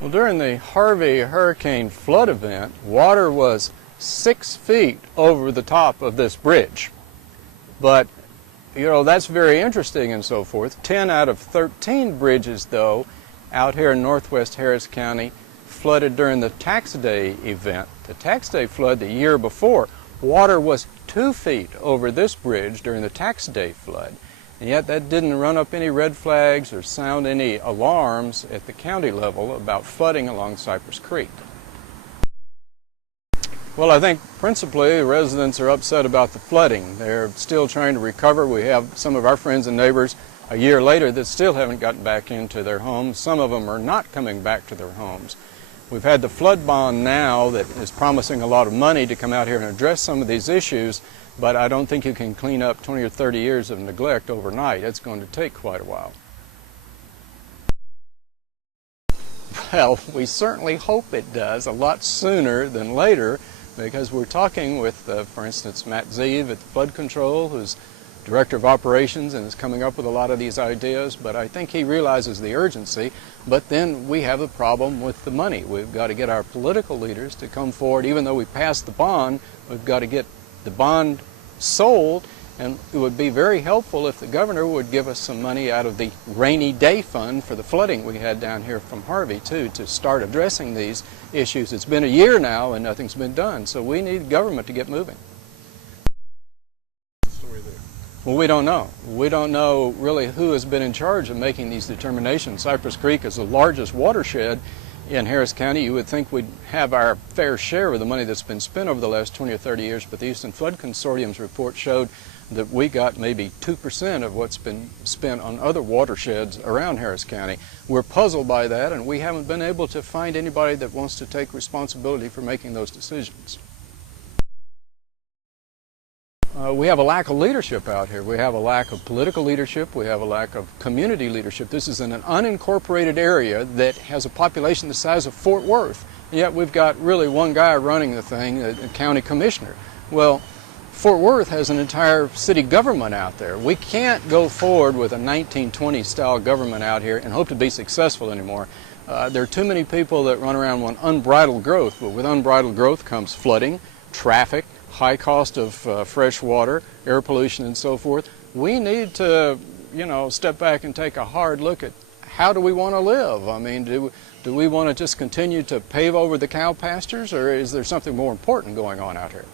Well, during the Harvey hurricane flood event, water was 6 feet over the top of this bridge. But, you know, that's very interesting and so forth. 10 out of 13 bridges, though, out here in northwest Harris County flooded during the tax day event. The tax day flood the year before, water was 2 feet over this bridge during the tax day flood. And yet that didn't run up any red flags or sound any alarms at the county level about flooding along Cypress Creek. Well, I think principally the residents are upset about the flooding. They're still trying to recover. We have some of our friends and neighbors a year later that still haven't gotten back into their homes. Some of them are not coming back to their homes. We've had the flood bond now that is promising a lot of money to come out here and address some of these issues, but I don't think you can clean up 20 or 30 years of neglect overnight. It's going to take quite a while. Well, we certainly hope it does a lot sooner than later, because we're talking with, for instance, Matt Zeev at Flood Control, who's Director of Operations and is coming up with a lot of these ideas, but I think he realizes the urgency. But then we have a problem with the money. We've got to get our political leaders to come forward. Even though we passed the bond, we've got to get the bond sold, and it would be very helpful if the governor would give us some money out of the rainy day fund for the flooding we had down here from Harvey, too, to start addressing these issues. It's been a year now and nothing's been done, so we need government to get moving. Well, we don't know. We don't know really who has been in charge of making these determinations. Cypress Creek is the largest watershed in Harris County. You would think we'd have our fair share of the money that's been spent over the last 20 or 30 years, but the Houston Flood Consortium's report showed that we got maybe 2% of what's been spent on other watersheds around Harris County. We're puzzled by that, and we haven't been able to find anybody that wants to take responsibility for making those decisions. We have a lack of leadership out here. We have a lack of political leadership. We have a lack of community leadership. This is in an unincorporated area that has a population the size of Fort Worth. Yet we've got really one guy running the thing, a county commissioner. Well, Fort Worth has an entire city government out there. We can't go forward with a 1920s style government out here and hope to be successful anymore. There are too many people that run around on unbridled growth, but with unbridled growth comes flooding, traffic, high cost of fresh water, air pollution, and so forth. We need to, you know, step back and take a hard look at how do we want to live. I mean, do we want to just continue to pave over the cow pastures, or is there something more important going on out here?